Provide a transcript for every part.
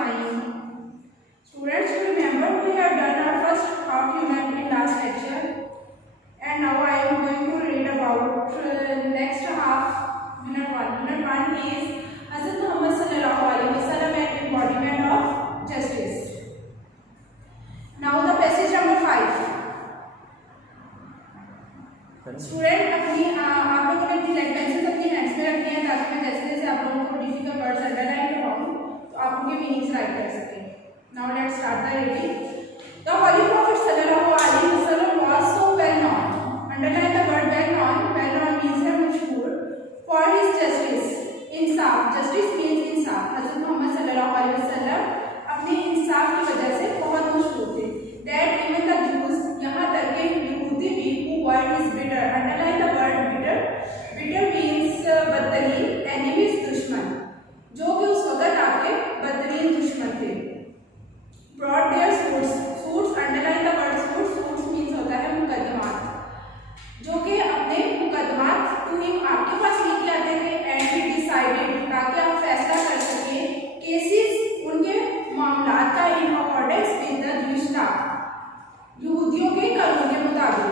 fine. Students, remember we have done our first half unit in last lecture, and now I am going to read about next half, unit 1. Unit 1 is Hazrat Muhammmad sallallahu alaihi wasallam and embodiment of justice. Now the passage number 5. Student अपनी आप लोगों ने अपनी pencils अपनी hands में रखी हैं ताकि मैं जैसे जैसे आप लोगों को डिफिकल्ट वर्ड्स अंडरलाइन करवाऊं तो आप उनके मीनिंग्स राइट कर सकें. Now let's start the reading. The holy prophet सल्लल्लाहु अलैहि वसल्लम was so well known. Underline the word well known. Well known means है मशहूर. फॉर हिज जस्टिस, इंसाफ. जस्टिस मींस इंसाफ. हज़रत मोहम्मद सल्लल्लाहु अलैहि वसल्लम अपने इंसाफ की वजह से बहुत मशहूर थे. दैट इवन द जूस, यहाँ तक के यहूदी भी, word is bitter. Underline the word bitter. Bitter means बदतरीन, enemies दुश्मन, जो कि उस वक्त आपके बदतरीन दुश्मन थे. Brought their suits. Suits, underline the word suits. Suits means होता है मुकदमात, जो कि अपने मुकदमात to him आपके पास लेके आते थे. And he decided, ताकि आप फैसला कर सकें केसेस उनके मामलात का in accordance with the Jewish law, यहूदियों के कानून के मुताबिक.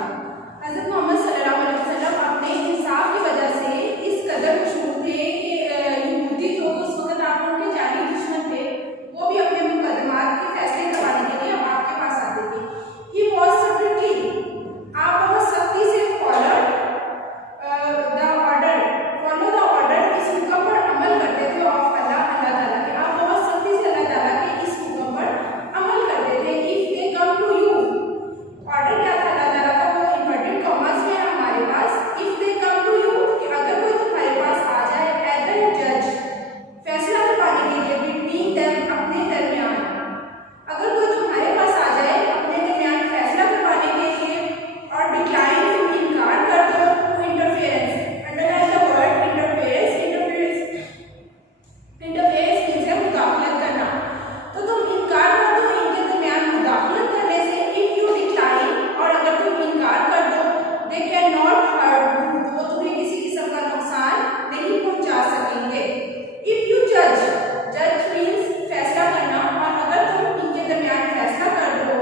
हज़रत मोहम्मद सल्लल्लाहु अलैहि वसल्लम अपने इंसाफ की वजह से इस कदर मशहूर थे कि यहूदी जो उस वक्त आप लोगों के जानी दुश्मन थे, वो भी अपने मुकदमात के फैसले करवाने के लिए आपके पास आते थे. ही वॉज स्ट्रिक्टली, आप बहुत सख्ती से फॉलो द ऑर्डर, इस हुक्म पर अमल करते थे. ऑफ अल्लाह ताला के, आप बहुत सख्ती से अल्लाह ताला के इस हुक्म पर अमल करते थे. If they come to you, order क्या था अल्लाह ताला का, वो इन्वर्टेड कॉमर्स में है हमारे पास. If they come to you, कि अगर कोई तुम्हारे पास आ जाए एज एन जज, फैसला करवाने के लिए, बिटवीन देम, अपने दरमियान, अगर कोई तुम्हारे पास आ जाए अपने दरमियान फैसला करवाने के लिए, और डिक्लाइन टू, इनकार कर दो, to interference. Underline the word interference. Interference means है मुदाखलत करना. तो तुम इनकार कर दो इनके दरमियान मुदाखलत करने से. इफ यू डिक्लाइन, और अगर तुम इनकार कर दो, they can not hurt you, तो वो तुम्हें किसी किस्म का नुकसान नहीं पहुंचा सकेंगे. इफ यू जज, जज मींस फैसला करना, और अगर तुम इनके दरमियान फैसला कर दो,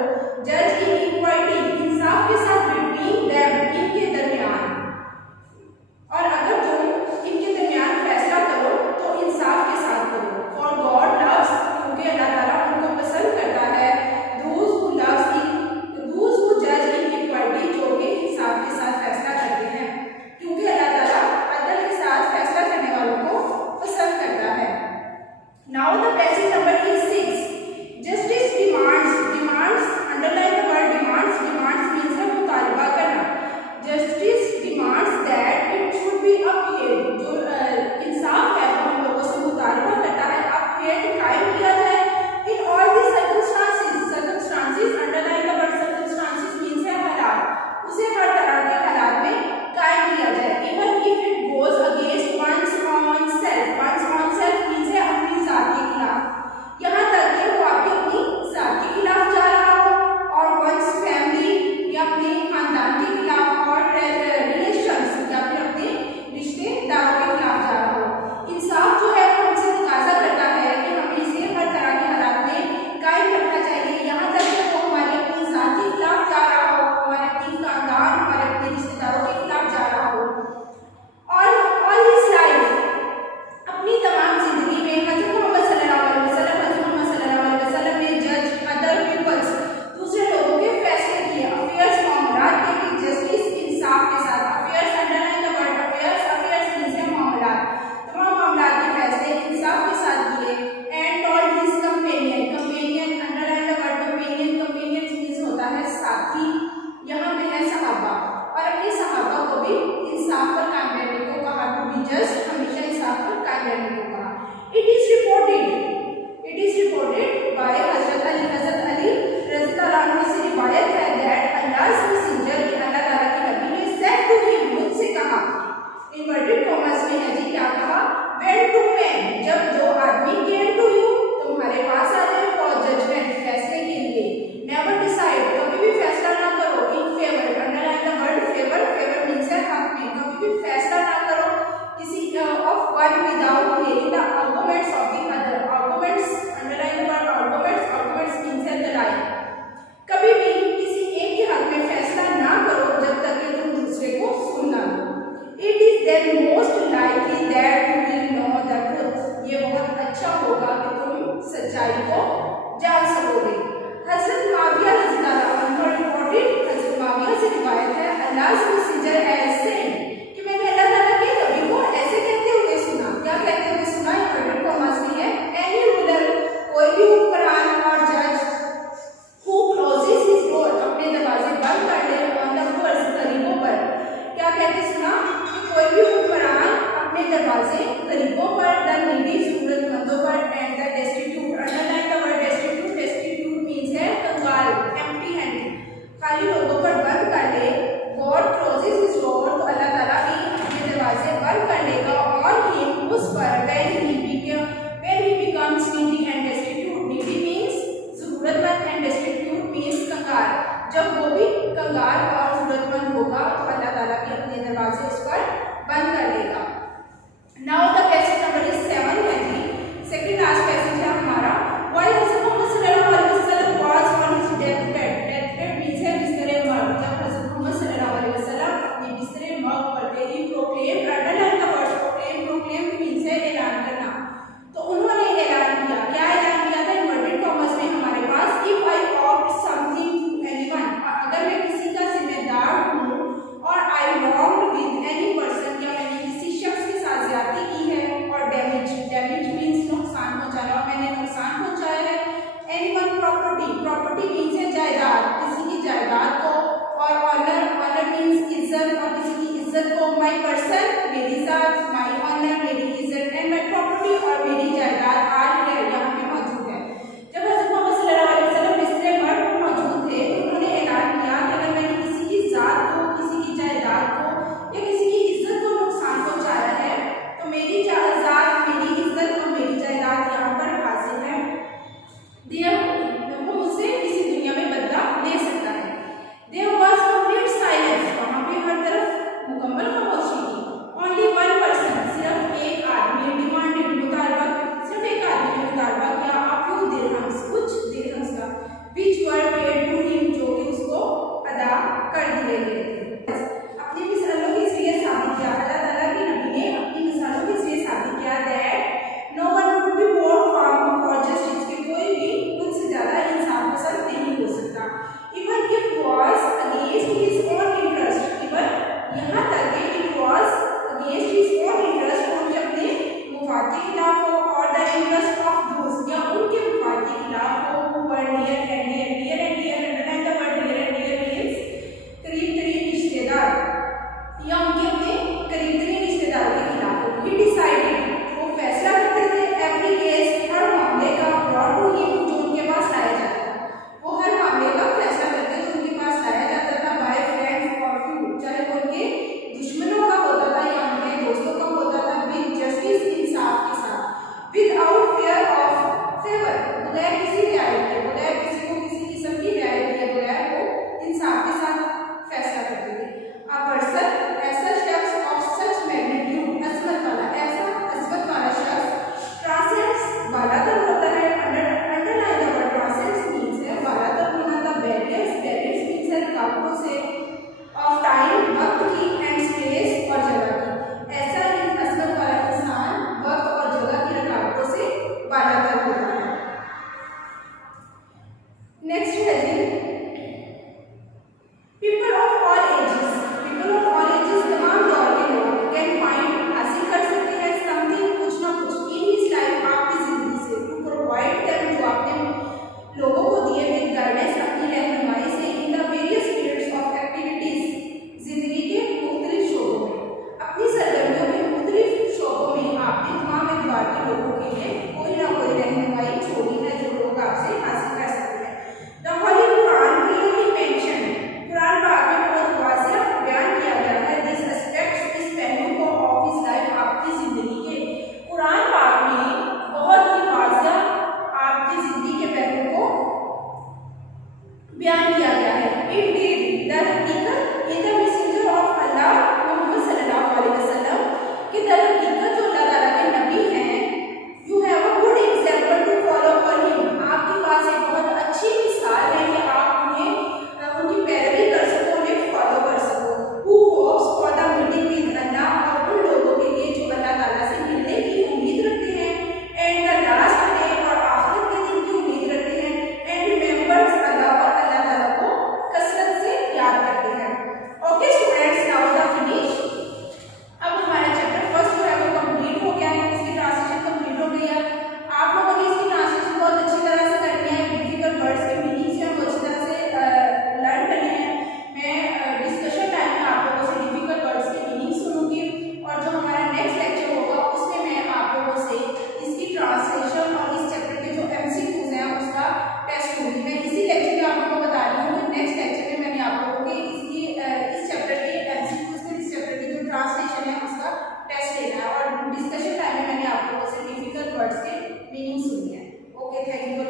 जज इन इक्वालिटी, इंसाफ के साथ, बिटवीन देम, इनके दरमियान, और अगर तुम इनके दरमियान फैसला करो तो इंसाफ के साथ करो. फॉर गॉड लव्स, क्योंकि अल्लाह ताला उनको पसंद करता है, those who loves those who जज इन इक्वालिटी, जो कि इंसाफ के साथ फैसला करते हैं, क्योंकि अल्लाह ताला अदल के साथ फैसला करने वालों को पसंद करता है. Now the passage number is 6. Justice demands. Demands, underline the word demands. Demands means है मुतालबा करना. Justice demands that it should be upheld, जो इंसाफ है वो हम लोगों से मुतालबा करता है अपहेल्ड, कायम किया जाए. In all the circumstances. Circumstances, underline the word circumstances means है हालात, उसे हर तरह के हालात में कायम किया जाए. Even if it goes against one's own self. One's own self means है अपनी जात के खिलाफ, यहाँ तक कि वो आपकी अपनी जात के खिलाफ जा रहा हो, और वंस फैमिली, या अपने खानदान के खिलाफ, और रिलेशंस, या फिर अपने रिश्तेदारों के खिलाफ जा रहा हो. इंसाफ जो है वो हमसे तकाजा करता है कि हमें इसे हर तरह के हालात में कायम रखना चाहिए, यहाँ तक कि वो हमारी अपनी जात के खिलाफ जा रहा हो, हमारे अपनी खानदान, हमारे अपने रिश्तेदारों के खिलाफ जा रहा हो. और इस लाइफ, अपनी तमाम जिंदगी में हज़रत मोहम्मद सल्लल्लाहु अलैहि वसल्लम ने जज अदर पीपल्स, दूसरे लोगों के फैसले किए, अफेयर्स, मामलात के, जस्टिस, इंसाफ के साथ. Affairs, underline the word affairs. Affairs means है मामलात, तमाम मामलात के फैसले इंसाफ के साथ किए. And told his companion. Companion, underline the word companion. Companion means होता है साथी, यहाँ पे है सहाबा, और अपने सहाबा को भी इंसाफ पर कायम रहने को कहा. टू बी जस्ट, हमेशा इंसाफ पर कायम रहने को कहा. इट इज रिपोर्टेड बाय हजरत अली. हजरत अली रज़ियल्लाहु अन्हु से रिवायत है दैट अल्लाह मैसेंजर, कि अल्लाह ताला के नबी ने सेड टू हिम, मुझसे कहा. इन्वर्टेड कॉमर्स में है जी, क्या कहा? व्हेन टू मैन, जब दो आदमी केम टू यू, तुम्हारे पास आ जाए, फॉर जजमेंट, फैसले के लिए. नेवर डिसाइड, कभी भी फैसला ना करो. In favour, underline the word favour. Favour means है हक में, कभी भी फैसला ना करो किसी of one without hearing the arguments of the other. Arguments, underline the word Allah's messenger as saying, कि मैंने अल्लाह ताला के नबी को ऐसे कहते हुए सुना। क्या कहते हुए सुना? इन्वर्टेड कॉमास में है, एनी रूलर, कोई भी हुक्मरान और जज, who closes his door, अपने दरवाजे बंद कर ले, on the doors, गरीबों पर। क्या कहते सुना? कि कोई भी हुक्मरान अपने दरवाजे गरीबों पर, the needy, जरूरतमंदों पर, and the destitute, underline the word destitute, destitute means है कंगाल, empty handed, खाली लोगों पर बंद कर ले। God closes his door, तो अल्लाह ताला भी अपने दरवाजे बंद कर लेगा और him, उस पर, when he becomes needy and destitute, needy means जरूरतमंद and destitute means कंगाल, जब वो भी कंगाल और जरूरतमंद होगा तो अल्लाह ताला भी अपने दरवाजे उस पर बंद कर लेगा। Now the passage number is 7 and 3, second last passage है हमारा। While Hazrat Muhammad sallallahu alaihi wasallam was on his deathbed, deathbed means है बिस्तरे मौत, जब हज़रत मोहम्मद सल्लल्लाहु अलैहि वसल्लम अपने बिस्तरे मौत पर थे, he proclaimed, underline the word proclaim, proclaim means है ऐलान करना। तो उन्होंने ऐलान किया, क्या ऐलान किया था? इन्वर्टेड कॉमर्स में हमारे पास, if I opt something to anyone, अगर मैं किसी का जिम्मेदार हूँ, और I wronged with any person, या मैंने किसी शख्स के साथ ज्यादती की है, और damage, damage means नुकसान पहुँचाना, और मैंने नुकसान पहुँचाया है। anyone property, property means है जायदाद, किसी की जायदाद को, और honor, honor means इज्जत, और किसी की इज्जत को, my person मेरी जात, my honor मेरी इज्जत, and my property और मेरी जायदाद are here यहाँ पे मौजूद है। जब हज़रत मोहम्मद सल्लल्लाहु अलैहि वसल्लम बिस्तरे मौत पर मौजूद थे तो उन्होंने ऐलान किया कि अगर मैंने किसी की जात को, किसी की जायदाद को या किसी की इज्जत को नुकसान पहुँचाया है तो मेरी जात, मेरी इज्जत और मेरी जायदाद यहाँ पर हासिल है, वो मुझसे इसी दुनिया में बदला ले सकता है। There was complete silence, वहाँ पे हर तरफ मुकम्मल खामोशी थी। Only one person,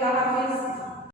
अल्लाह हाफिज।